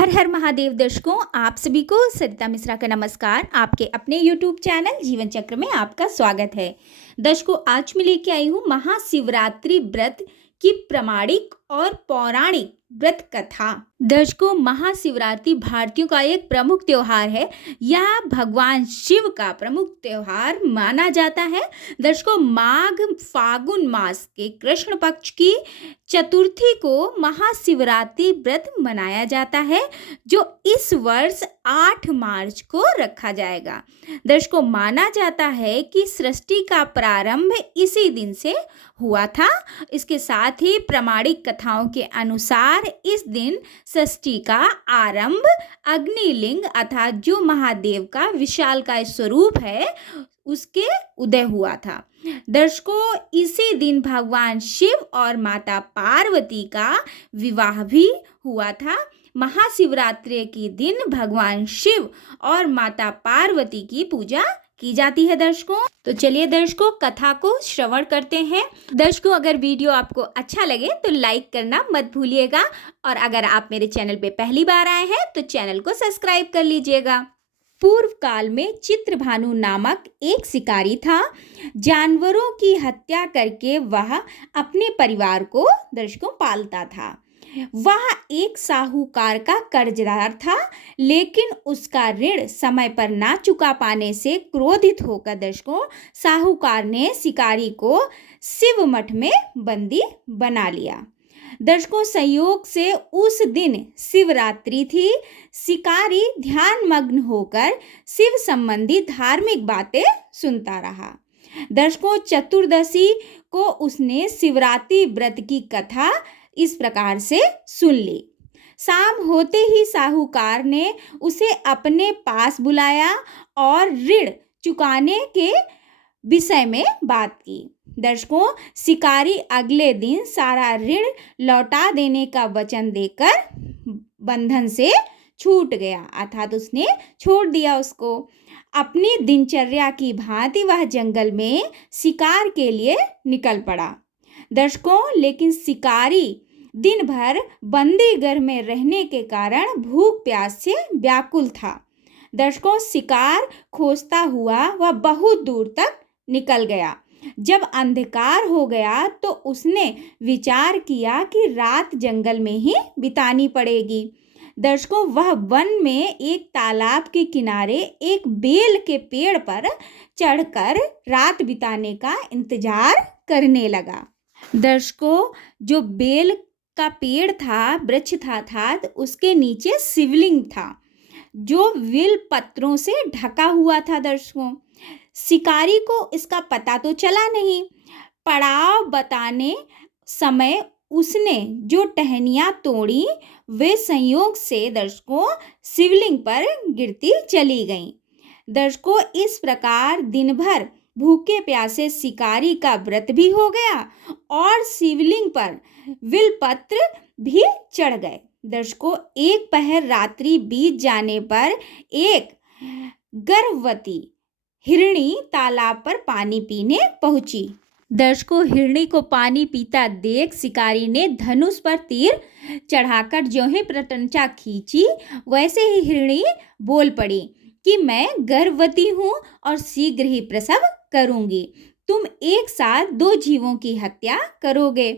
हर हर महादेव दर्शकों, आप सभी को सरिता मिश्रा का नमस्कार। आपके अपने यूट्यूब चैनल जीवन चक्र में आपका स्वागत है। दर्शकों, आज मैं लेके आई हूँ महाशिवरात्रि व्रत की प्रामाणिक और पौराणिक व्रत कथा। दर्शकों, महाशिवरात्रि भारतीयों का एक प्रमुख त्योहार है। यह भगवान शिव का प्रमुख त्योहार माना जाता है। दर्शकों, माघ फागुन मास के कृष्ण पक्ष की चतुर्थी को महाशिवरात्रि व्रत मनाया जाता है, जो इस वर्ष 8 मार्च को रखा जाएगा। दर्शकों, माना जाता है कि सृष्टि का प्रारंभ इसी दिन से हुआ था। इसके साथ ही प्रामाणिक कथाओं के अनुसार इस दिन सृष्टि का आरंभ अग्निलिंग अर्थात जो महादेव का विशालकाय स्वरूप है उसके उदय हुआ था। दर्शकों, इसी दिन भगवान शिव और माता पार्वती का विवाह भी हुआ था। महाशिवरात्रि के दिन भगवान शिव और माता पार्वती की पूजा की जाती है। दर्शकों, तो चलिए दर्शकों, कथा को श्रवण करते हैं। दर्शकों, अगर वीडियो आपको अच्छा लगे तो लाइक करना मत भूलिएगा, और अगर आप मेरे चैनल पे पहली बार आए हैं तो चैनल को सब्सक्राइब कर लीजिएगा। पूर्व काल में चित्रभानु नामक एक शिकारी था। जानवरों की हत्या करके वह अपने परिवार को दर्शकों पालता था। वह एक साहूकार का कर्जदार था, लेकिन उसका ऋण समय पर ना चुका पाने से क्रोधित होकर दर्शकों साहूकार ने शिकारी को शिव मठ में बंदी बना लिया। दर्शकों, संयोग से उस दिन शिवरात्रि थी। शिकारी ध्यान मग्न होकर शिव संबंधी धार्मिक बातें सुनता रहा। दर्शकों, चतुर्दशी को उसने शिवरात्रि व्रत की कथा इस प्रकार से सुन ली। शाम होते ही साहूकार ने उसे अपने पास बुलाया और ऋण चुकाने के विषय में बात की। दर्शकों, शिकारी अगले दिन सारा ऋण लौटा देने का वचन देकर बंधन से छूट गया, अर्थात उसने छोड़ दिया उसको। अपनी दिनचर्या की भांति वह जंगल में शिकार के लिए निकल पड़ा। दर्शकों, लेकिन शिकारी दिन भर बंदी घर में रहने के कारण भूख प्यास से व्याकुल था। दर्शकों, शिकार खोजता हुआ वह बहुत दूर तक निकल गया। जब अंधकार हो गया तो उसने विचार किया कि रात जंगल में ही बितानी पड़ेगी। दर्शकों, वह वन में एक तालाब के किनारे एक बेल के पेड़ पर चढ़कर रात बिताने का इंतजार करने लगा। दर्शकों, जो बेल का पेड़ था, वृक्ष था, उसके नीचे शिवलिंग था जो विल पत्रों से ढका हुआ था। दर्शकों, शिकारी को इसका पता तो चला नहीं। पड़ाव बताने समय उसने जो टहनियाँ तोड़ी वे संयोग से दर्शकों शिवलिंग पर गिरती चली गईं। दर्शकों, इस प्रकार दिन भर भूखे प्यासे शिकारी का व्रत भी हो गया और शिवलिंग पर विलपत्र भी चढ़ गए। दर्शकों, एक पहर रात्रि बीत जाने पर एक गर्भवती हिरणी तालाब पर पानी पीने पहुंची। दर्शकों, हिरणी को पानी पीता देख शिकारी ने धनुष पर तीर चढ़ाकर ज्यों ही प्रत्यंचा खींची, वैसे ही हिरणी बोल पड़ी कि मैं गर्भवती हूँ और शीघ्र ही प्रसव करूंगी। तुम एक साथ 2 जीवों की हत्या करोगे,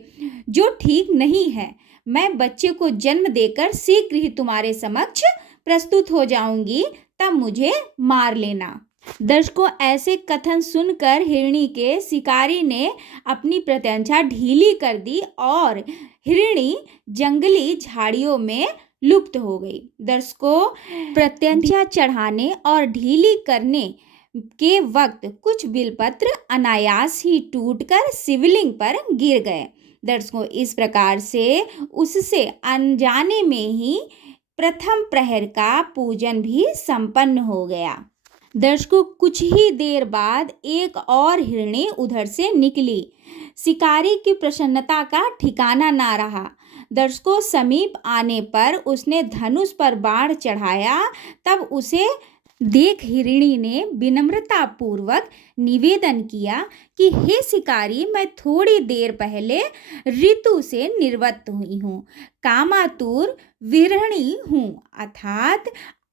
जो ठीक नहीं है। मैं बच्चे को जन्म देकर शीघ्र ही तुम्हारे समक्ष प्रस्तुत हो जाऊंगी, तब मुझे मार लेना। दर्शकों, ऐसे कथन सुनकर हिरणी के शिकारी ने अपनी प्रत्यंचा ढीली कर दी और हिरणी जंगली झाड़ियों में लुप्त हो गई। दर्शकों, प्रत्यंचा चढ़ाने और ढीली करने के वक्त कुछ बिलपत्र अनायास ही टूटकर शिवलिंग पर गिर गए। दर्शकों, इस प्रकार से उससे अनजाने में ही प्रथम प्रहर का पूजन भी संपन्न हो गया। दर्शकों, कुछ ही देर बाद एक और हिरणी उधर से निकली। शिकारी की प्रसन्नता का ठिकाना ना रहा। दर्शकों, समीप आने पर उसने धनुष पर बाण चढ़ाया। तब उसे देख हिरणी ने विनम्रता पूर्वक निवेदन किया कि हे शिकारी, मैं थोड़ी देर पहले ऋतु से निर्वत हुई हूँ। कामातुर विरहिणी हूँ, अर्थात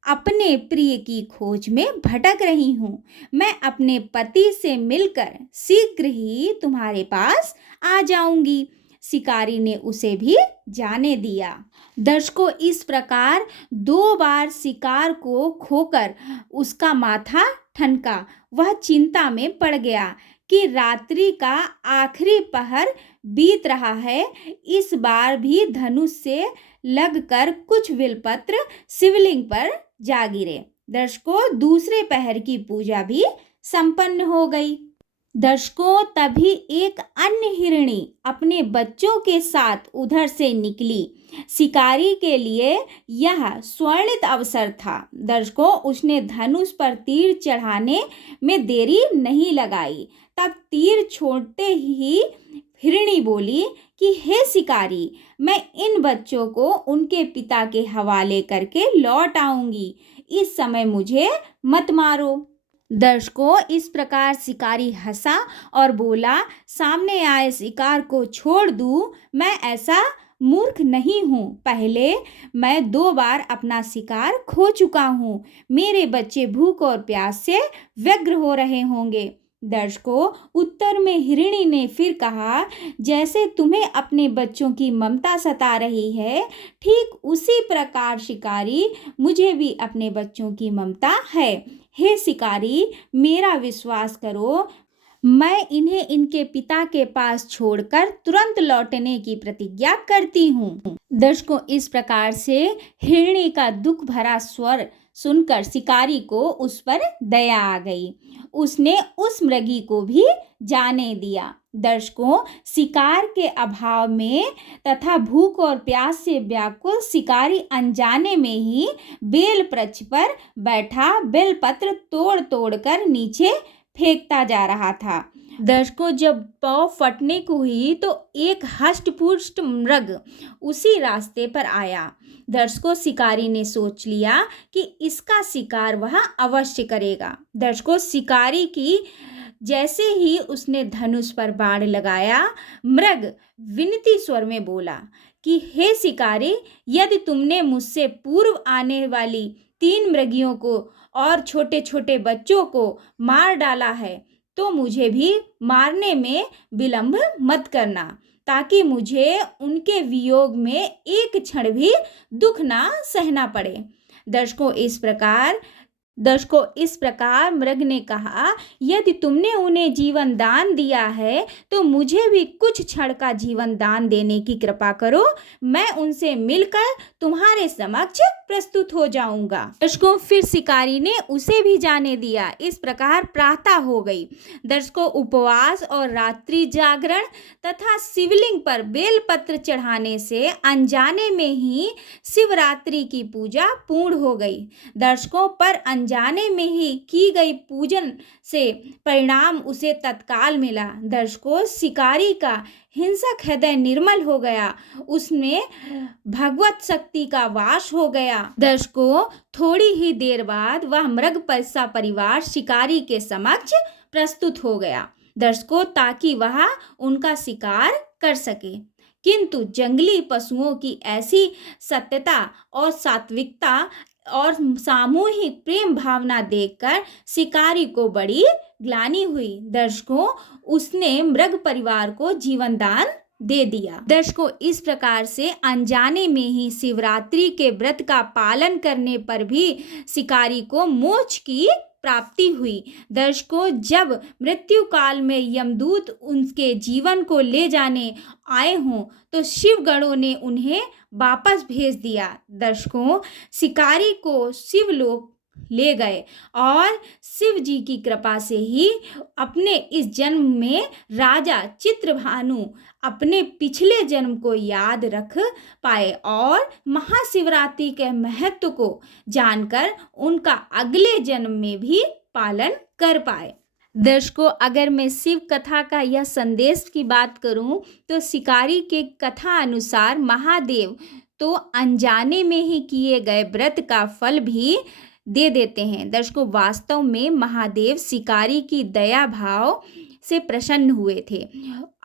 अपने प्रिय की खोज में भटक रही हूँ। मैं अपने पति से मिलकर शीघ्र ही तुम्हारे पास आ जाऊंगी। शिकारी ने उसे भी जाने दिया। दर्शकों, इस प्रकार 2 बार शिकार को खोकर उसका माथा ठनका। वह चिंता में पड़ गया कि रात्रि का आखिरी पहर बीत रहा है। इस बार भी धनुष से लगकर कुछ बिलपत्र शिवलिंग पर जा गिरे। दर्शकों, दूसरे पहर की पूजा भी संपन्न हो गई। दर्शकों, तभी एक अन्य हिरणी अपने बच्चों के साथ उधर से निकली। शिकारी के लिए यह स्वर्णित अवसर था। दर्शकों, उसने धनुष पर तीर चढ़ाने में देरी नहीं लगाई। तब तीर छोड़ते ही हिरणी बोली कि हे शिकारी, मैं इन बच्चों को उनके पिता के हवाले करके लौट आऊंगी। इस समय मुझे मत मारो। दर्शकों, इस प्रकार शिकारी हंसा और बोला, सामने आए शिकार को छोड़ दूं? मैं ऐसा मूर्ख नहीं हूँ। पहले मैं 2 बार अपना शिकार खो चुका हूँ। मेरे बच्चे भूख और प्यास से व्यग्र हो रहे होंगे। दर्शकों, उत्तर में हिरणी ने फिर कहा, जैसे तुम्हें अपने बच्चों की ममता सता रही है, ठीक उसी प्रकार शिकारी, मुझे भी अपने बच्चों की ममता है। हे शिकारी, मेरा विश्वास करो, मैं इन्हें इनके पिता के पास छोड़कर तुरंत लौटने की प्रतिज्ञा करती हूँ। दर्शकों, इस प्रकार से हिरणी का दुख भरा स्वर सुनकर शिकारी को उस पर दया आ गई। उसने उस मृगी को भी जाने दिया। दर्शकों, शिकार के अभाव में तथा भूख और प्यास से व्याकुल शिकारी अनजाने में ही बेल वृक्ष पर बैठा बेलपत्र तोड़ तोड़ कर नीचे फेंकता जा रहा था। दर्शकों, जब पाँव फटने को हुई तो एक हष्ट-पुष्ट मृग उसी रास्ते पर आया। दर्शकों, शिकारी ने सोच लिया कि इसका शिकार वह अवश्य करेगा। दर्शकों, शिकारी की जैसे ही उसने धनुष पर बाण लगाया, मृग विनती स्वर में बोला कि हे शिकारी, यदि तुमने मुझसे पूर्व आने वाली 3 मृगियों को और छोटे छोटे बच्चों को मार डाला है तो मुझे भी मारने में विलंब मत करना, ताकि मुझे उनके वियोग में एक क्षण भी दुख ना सहना पड़े। दर्शकों, इस प्रकार मृग ने कहा, यदि तुमने उन्हें जीवन दान दिया है तो मुझे भी कुछ क्षण का जीवन दान देने की कृपा करो। मैं उनसे मिलकर तुम्हारे समक्ष प्रस्तुत हो जाऊंगा। दर्शकों, फिर शिकारी ने उसे भी जाने दिया। इस प्रकार प्रातः हो गई। दर्शकों, उपवास और रात्रि जागरण तथा शिवलिंग पर बेलपत्र चढ़ाने से अनजाने में ही शिवरात्रि की पूजा पूर्ण हो गई। दर्शकों, पर अनजाने में ही की गई पूजन से परिणाम उसे तत्काल मिला। दर्शकों, शिकारी का हिंसक हृदय निर्मल हो गया, उसमें भगवत शक्ति का वास हो गया। दर्शकों, थोड़ी ही देर बाद वह मृग सा परिवार शिकारी के समक्ष प्रस्तुत हो गया। दर्शकों, ताकि वह उनका शिकार कर सके। किंतु जंगली पशुओं की ऐसी सत्यता और सात्विकता और सामूहिक प्रेम भावना देखकर शिकारी को बड़ी ग्लानि हुई। दर्शकों, उसने मृग परिवार को जीवन दान दे दिया। दर्शकों, इस प्रकार से अनजाने में ही शिवरात्रि के व्रत का पालन करने पर भी शिकारी को मोक्ष की प्राप्ति हुई। दर्शकों, जब मृत्यु काल में यमदूत उनके जीवन को ले जाने आए हों तो शिव गणों ने उन्हें वापस भेज दिया। दर्शकों, शिकारी को शिवलोक ले गए और शिव जी की कृपा से ही अपने इस जन्म में राजा चित्रभानु अपने पिछले जन्म को याद रख पाए और महाशिवरात्रि के महत्व को जानकर उनका अगले जन्म में भी पालन कर पाए। दर्शकों, अगर मैं शिव कथा का यह संदेश की बात करूं तो शिकारी के कथा अनुसार महादेव तो अनजाने में ही किए गए व्रत का फल भी दे देते हैं। दर्शकों, वास्तव में महादेव शिकारी की दया भाव से प्रसन्न हुए थे।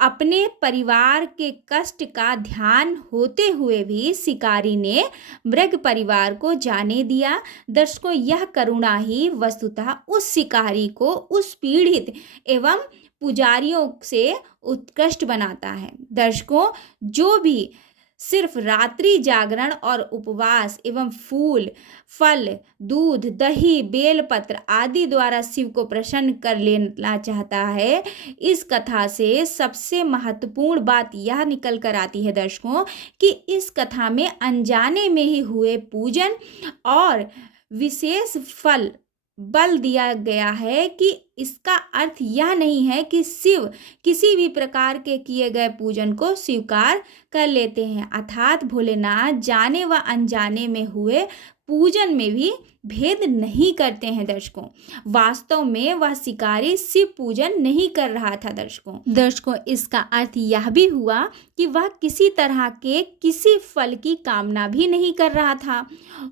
अपने परिवार के कष्ट का ध्यान होते हुए भी शिकारी ने मृग परिवार को जाने दिया। दर्शकों, यह करुणा ही वस्तुतः उस शिकारी को उस पीड़ित एवं पुजारियों से उत्कृष्ट बनाता है। दर्शकों, जो भी सिर्फ रात्रि जागरण और उपवास एवं फूल, फल, दूध, दही, बेलपत्र आदि द्वारा शिव को प्रसन्न कर लेना चाहता है, इस कथा से सबसे महत्वपूर्ण बात यह निकल कर आती है दर्शकों कि इस कथा में अनजाने में ही हुए पूजन और विशेष फल बल दिया गया है कि इसका अर्थ यह नहीं है कि शिव किसी भी प्रकार के किए गए पूजन को स्वीकार कर लेते हैं, अर्थात भोलेनाथ जाने व अनजाने में हुए पूजन में भी भेद नहीं करते हैं। दर्शकों, वास्तव में वह शिकारी शिव पूजन नहीं कर रहा था। दर्शकों, इसका अर्थ यह भी हुआ कि वह किसी तरह के किसी फल की कामना भी नहीं कर रहा था।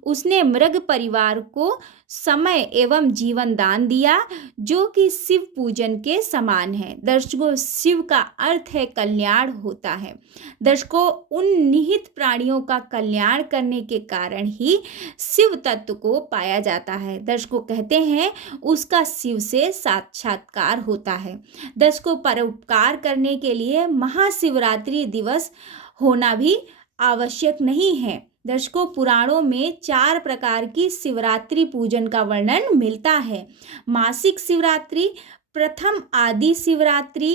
उसने मृग परिवार को समय एवं जीवन दान दिया, जो कि शिव पूजन के समान है। दर्शकों, शिव का अर्थ है कल्याण होता है। दर्शकों, उन निहित प्राणियों का कल्याण करने के कारण ही शिव तत्व को पाया जाता है। दर्शकों, कहते हैं उसका शिव से साक्षात्कार होता है। दर्शकों, परोपकार करने के लिए महाशिवरात्रि दिवस होना भी आवश्यक नहीं है। दर्शकों, पुराणों में 4 प्रकार की शिवरात्रि पूजन का वर्णन मिलता है। मासिक शिवरात्रि, प्रथम आदि शिवरात्रि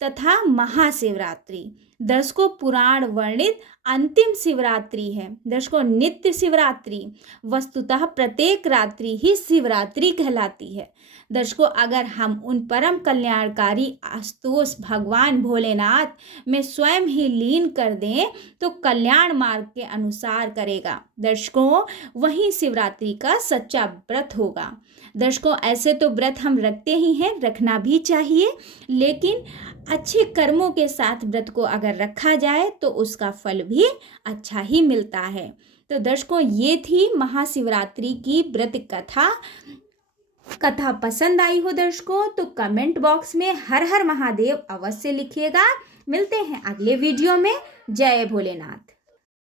तथा महाशिवरात्रि। दर्शकों, पुराण वर्णित अंतिम शिवरात्रि है। दर्शकों, नित्य शिवरात्रि, वस्तुतः प्रत्येक रात्रि ही शिवरात्रि कहलाती है। दर्शकों, अगर हम उन परम कल्याणकारी आशुतोष भगवान भोलेनाथ में स्वयं ही लीन कर दें तो कल्याण मार्ग के अनुसार करेगा। दर्शकों, वही शिवरात्रि का सच्चा व्रत होगा। दर्शकों, ऐसे तो व्रत हम रखते ही हैं, रखना भी चाहिए, लेकिन अच्छे कर्मों के साथ व्रत को अगर रखा जाए तो उसका फल भी अच्छा ही मिलता है। तो दर्शकों, ये थी महाशिवरात्रि की व्रत कथा पसंद आई हो दर्शकों तो कमेंट बॉक्स में हर हर महादेव अवश्य लिखिएगा। मिलते हैं अगले वीडियो में। जय भोलेनाथ।